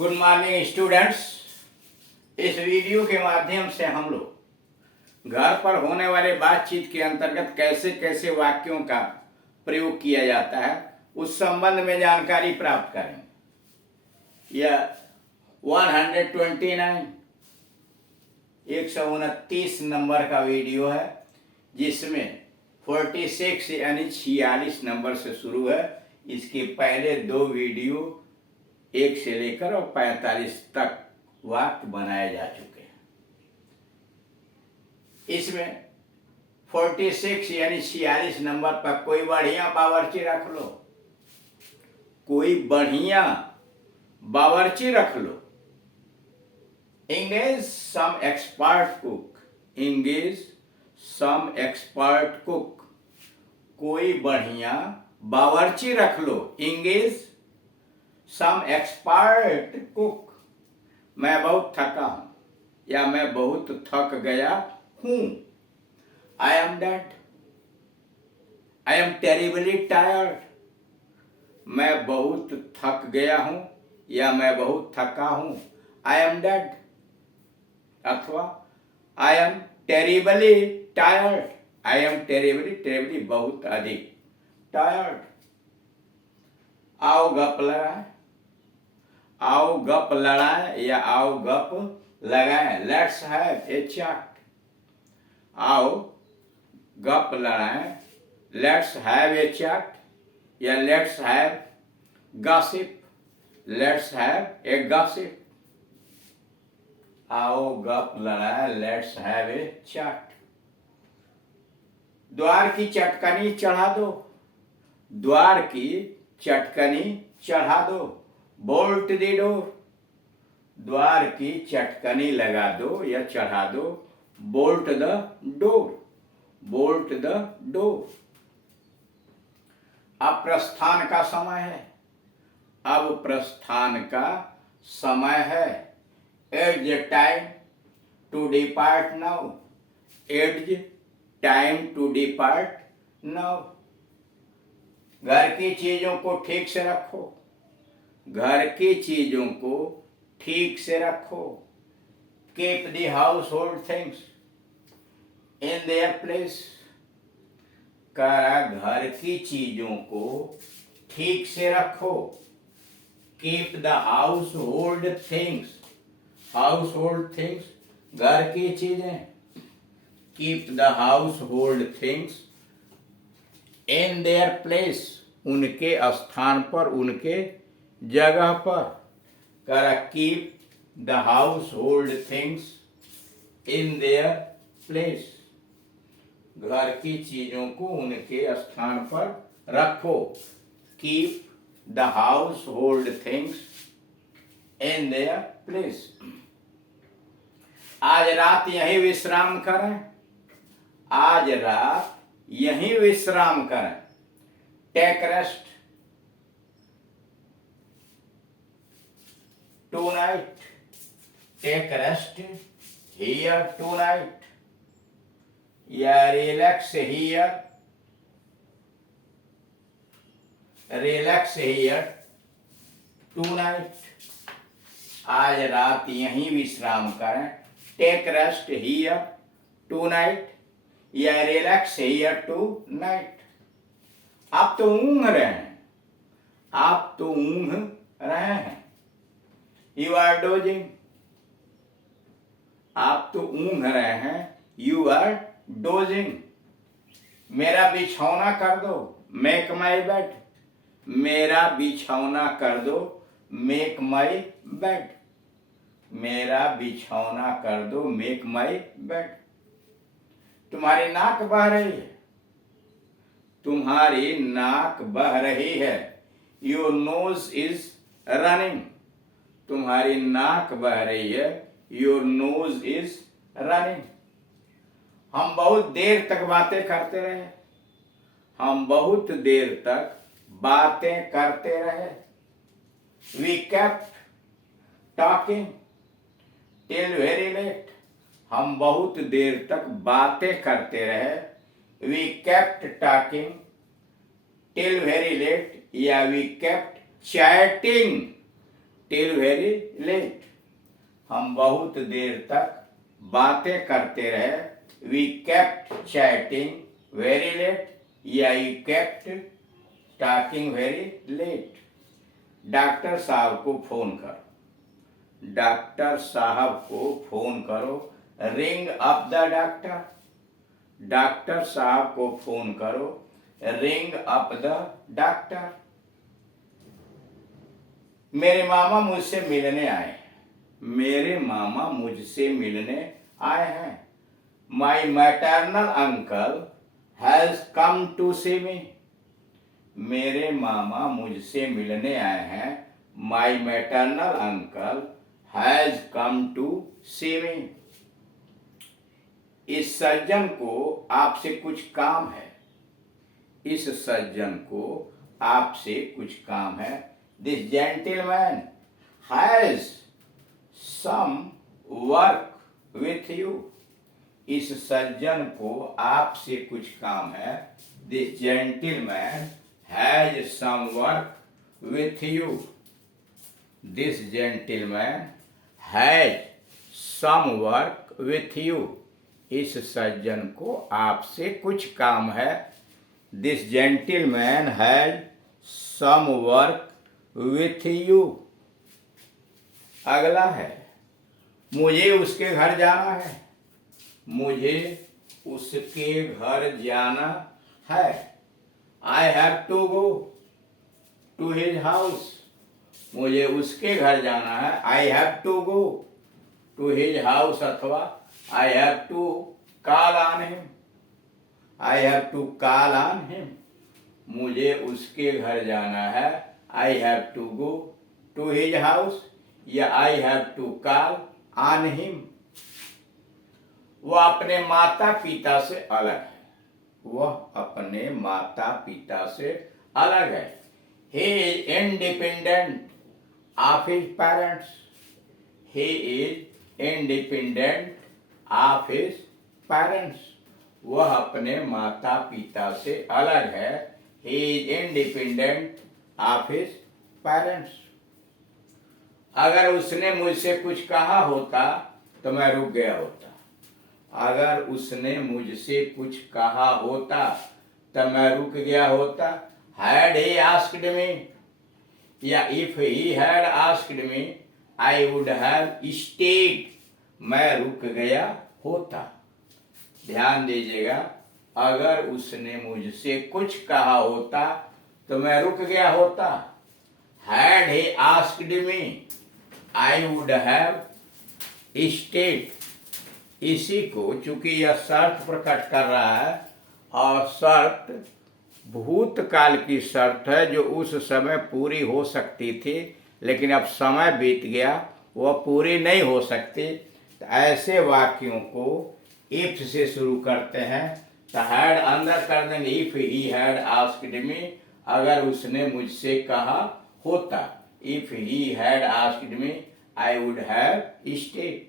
Good morning students. इस video के माध्यम से हम लोग घर पर होने वाले बातचीत के अंतर्गत कैसे कैसे वाक्यों का प्रयोग किया जाता है उस संबंध में जानकारी प्राप्त करेंगे। यह 129 नंबर का वीडियो है, जिसमें 46 यानी 46 नंबर से शुरू है। इसके पहले दो वीडियो 1 से लेकर और 45 तक वाक्य बनाए जा चुके हैं। इसमें 46 यानी 46 नंबर पर कोई बढ़िया बावर्ची रख लो, कोई बढ़िया बावर्ची रख लो। Engage some expert cook. Engage some expert cook. कोई बढ़िया बावर्ची रख लो। Engage some expert cook. मैं बहुत थका हूं या मैं बहुत थक गया हूं। I am dead. I am terribly tired. मैं बहुत थक गया हूं या मैं बहुत थका हूं। I am dead. अथवा I am terribly tired. I am terribly बहुत अधिक tired. आओ गप लगाए, आओ गप लड़ाए या आओ गप लगाए। Let's have a chat. आओ गप लड़ाए, let's have a chat या let's have gossip. Let's have a gossip. आओ गप लड़ाए, लेट्स हैव ए चैट। द्वार की चटकनी चढ़ा दो, द्वार की चटकनी चढ़ा दो। बोल्ट द डोर, द्वार की चटकनी लगा दो या चढ़ा दो। Bolt the door, bolt the door. अब प्रस्थान का समय है, अब प्रस्थान का समय है। It's time to depart now. It's time to depart now. घर की चीजों को ठीक से रखो, घर की चीजों को ठीक से रखो। Keep the household things in their place. घर की चीजों को ठीक से रखो। Keep the household things. Household things, घर की चीजें। Keep the household things in their place. उनके स्थान पर, उनके जगह पर। Keep the household things in their place. घर की चीजों को उनके स्थान पर रखो। Keep the household things in their place. आज रात यहीं विश्राम करें, आज रात यहीं विश्राम करें। Take rest tonight, take rest here tonight या relax here, relax here tonight. आज रात यहीं विश्राम करें। टेक रेस्ट हियर टूनाइट या रिलैक्स हियर टूनाइट। आप तो ऊँघ रहे हैं, आप तो ऊँघ रहे हैं। यू आर डोजिंग, आप तो ऊँघ रहे हैं। You are dozing. मेरा बिछौना कर दो, मेक माई बेड। मेरा बिछौना कर दो, मेक माई बेड। मेरा बिछौना कर दो, मेक माई बेड। तुम्हारी नाक बह रही है, तुम्हारी नाक बह रही है। योर नोज इज रनिंग, तुम्हारी नाक बह रही है। Your nose is running. हम बहुत देर तक बातें करते रहे, हम बहुत देर तक बातें करते रहे। We kept talking till very late, हम बहुत देर तक बातें करते रहे। We kept talking till very late या we kept chatting till very late, हम बहुत देर तक बातें करते रहे। We kept chatting very late या you kept talking very late. Doctor साहब को फोन करो, डॉक्टर साहब को फोन करो। Ring up the doctor, doctor साहब को फोन करो। Ring up the doctor. मेरे मामा मुझसे मिलने आए हैं, मेरे मामा मुझसे मिलने आए हैं। My maternal uncle has come to see me, मेरे मामा मुझसे मिलने आए हैं। My maternal uncle has come to see me. इस सज्जन को आपसे कुछ काम है, इस सज्जन को आपसे कुछ काम है। This gentleman has some work with you, इस सज्जन को आपसे कुछ काम है। This gentleman has some work with you, this gentleman has some work with you, इस सज्जन को आपसे कुछ काम है। This gentleman has some work with you. अगला है, मुझे उसके घर जाना है, मुझे उसके घर जाना है। I have to go to his house, मुझे उसके घर जाना है। I have to go to his house अथवा I have to call on him, I have to call on him, मुझे उसके घर जाना है। I have to go to his house या I have to call on him. वह अपने माता पिता से अलग है, वह अपने माता पिता से अलग है। He is independent of his parents, he is independent of his parents, वह अपने माता पिता से अलग है। He is independent of his parents। अगर उसने मुझसे कुछ कहा होता तो मैं रुक गया होता, अगर उसने मुझसे कुछ कहा होता तो मैं रुक गया होता। Had he asked me, या if he had asked me, I would have stayed, मैं रुक गया होता। ध्यान दीजिएगा, अगर उसने मुझसे कुछ कहा होता तो मैं रुक गया होता। Had he asked me, I would have stayed। इसी को चूंकि यह शर्त प्रकट कर रहा है और शर्त भूतकाल की शर्त है जो उस समय पूरी हो सकती थी, लेकिन अब समय बीत गया, वह पूरी नहीं हो सकती। तो ऐसे वाक्यों को इफ से शुरू करते हैं। तो हैड अंदर कर देंगे, if he had asked me, अगर उसने मुझसे कहा होता। If he had asked me I would have stayed.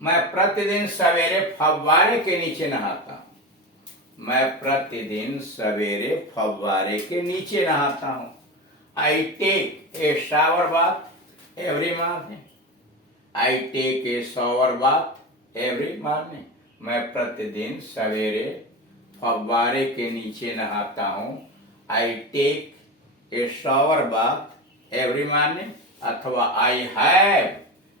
मैं प्रतिदिन सवेरे फव्वारे के नीचे नहाता हूं, मैं प्रतिदिन सवेरे फव्वारे के नीचे नहाता हूं। I take a shower bath every morning, I take a shower bath every morning, मैं प्रतिदिन सवेरे फव्वारे के नीचे नहाता हूं। I take a shower bath every morning अथवा I have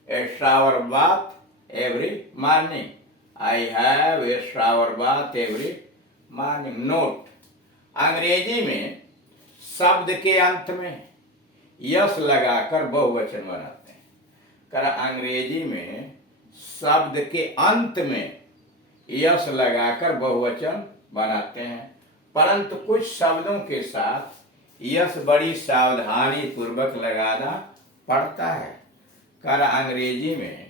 a shower bath every morning, I have a shower bath every morning. Note, अंग्रेजी में शब्द के अंत में यस लगाकर बहुवचन बनाते हैं। कर अंग्रेजी में शब्द के अंत में यस लगाकर बहुवचन बनाते हैं, परंतु कुछ शब्दों के साथ यस बड़ी सावधानी पूर्वक लगाना पड़ता है। कर अंग्रेजी में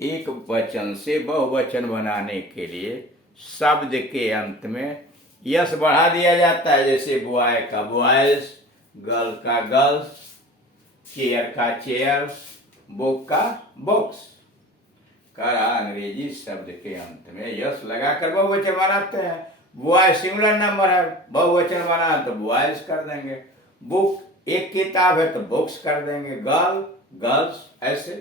एक वचन से बहुवचन बनाने के लिए शब्द के अंत में यस बढ़ा दिया जाता है, जैसे बॉय का बॉयज, गर्ल का गर्ल्स, चेयर का चेयर्स, बुक का बुक्स। कर अंग्रेजी शब्द के अंत में यस लगाकर बहुवचन बनाते हैं। बॉय सिंगुलर नंबर है, बहुवचन बना तो बॉयज कर देंगे। बुक एक किताब है तो बुक्स कर देंगे, गर्ल गर्ल्स ऐसे।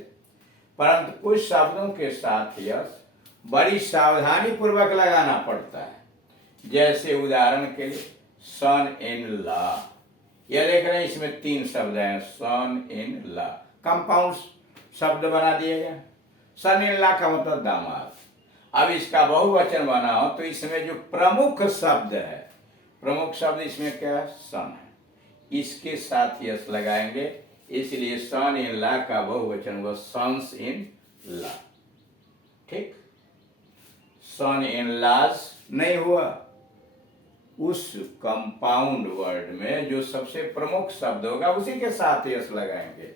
परंतु कुछ शब्दों के साथ यस बड़ी सावधानी पूर्वक लगाना पड़ता है। जैसे उदाहरण के लिए सन इन लॉ, यह देख रहे हैं इसमें 3 शब्द हैं, सन इन लॉ, कंपाउंड शब्द बना दिए गए। सन इन लॉ का मतलब दामाद। अब इसका बहुवचन बना हो तो इसमें जो प्रमुख शब्द है, प्रमुख शब्द इसमें क्या है, सन है, इसके साथ यस लगाएंगे, इसलिए सन इन लॉ का बहुवचन हुआ सन्स इन लॉ। ठीक, सन इन लॉज नहीं हुआ, उस कंपाउंड वर्ड में जो सबसे प्रमुख शब्द होगा उसी के साथ यस लगाएंगे,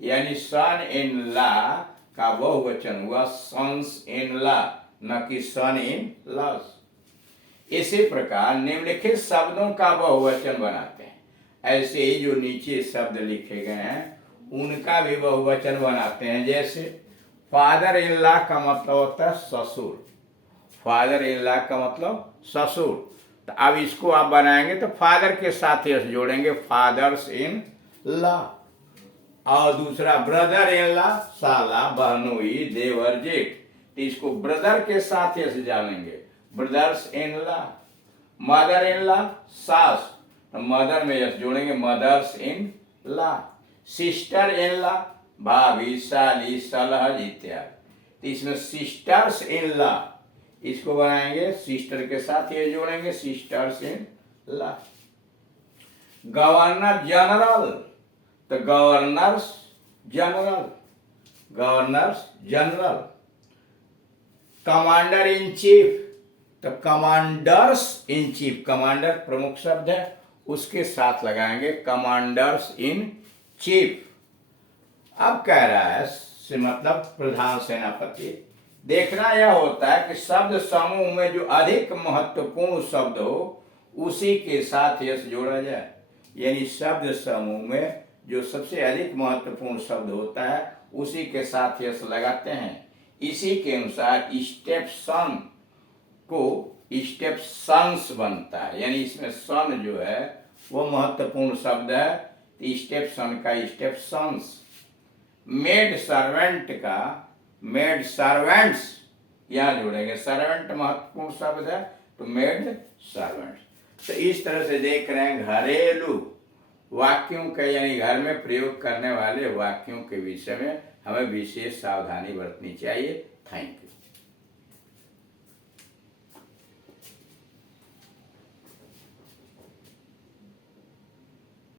यानी सन इन लॉ का बहुवचन हुआ सन्स इन लॉ, न कि सन इन लॉज। इसी प्रकार निम्नलिखित शब्दों का बहुवचन बनाते हैं। ऐसे ही जो नीचे शब्द लिखे गए हैं उनका भी बहुवचन बनाते हैं। जैसे फादर इन लॉ का मतलब होता है ससुर, फादर इन लॉ का मतलब ससुर। तो अब इसको आप बनाएंगे तो फादर के साथ यस जोड़ेंगे, फादर्स इन लॉ। और दूसरा ब्रदर इन लॉ, साला, बहनोई, देवर, जेठ, तो इसको ब्रदर के साथ यस जानेंगे, brothers in law. Mother in law, सास, तो मदर में यस जोड़ेंगे, mother's in law. Sister in law, भाभी, साली, सलहज इत्यादि, तो इसमें सिस्टर्स इन लॉ, इसको बनाएंगे सिस्टर के साथ ये जोड़ेंगे, sisters in law. Governor general, तो governors general, governors general. Commander in chief, तो कमांडर्स इन चीफ, कमांडर प्रमुख शब्द है उसके साथ लगाएंगे कमांडर्स इन चीफ। अब कह रहा है से मतलब प्रधान सेनापति। देखना यह होता है कि शब्द समूह में जो अधिक महत्वपूर्ण शब्द हो उसी के साथ यस जोड़ा जाए, यानी शब्द समूह में जो सबसे अधिक महत्वपूर्ण शब्द होता है उसी के साथ यस लगाते हैं। इसी के अनुसार स्टेप सन को स्टेप सन्स बनता है, यानी इसमें सन जो है वो महत्वपूर्ण शब्द है, तो स्टेप सन का स्टेप सन्स। मेड सर्वेंट का मेड सर्वेंट्स यहां जोड़ेंगे, सर्वेंट महत्वपूर्ण शब्द है तो मेड सर्वेंट्स। तो इस तरह से देख रहे हैं घरेलू वाक्यों के यानी घर में प्रयोग करने वाले वाक्यों के विषय में हमें विशेष सावधानी बरतनी चाहिए। Thank you.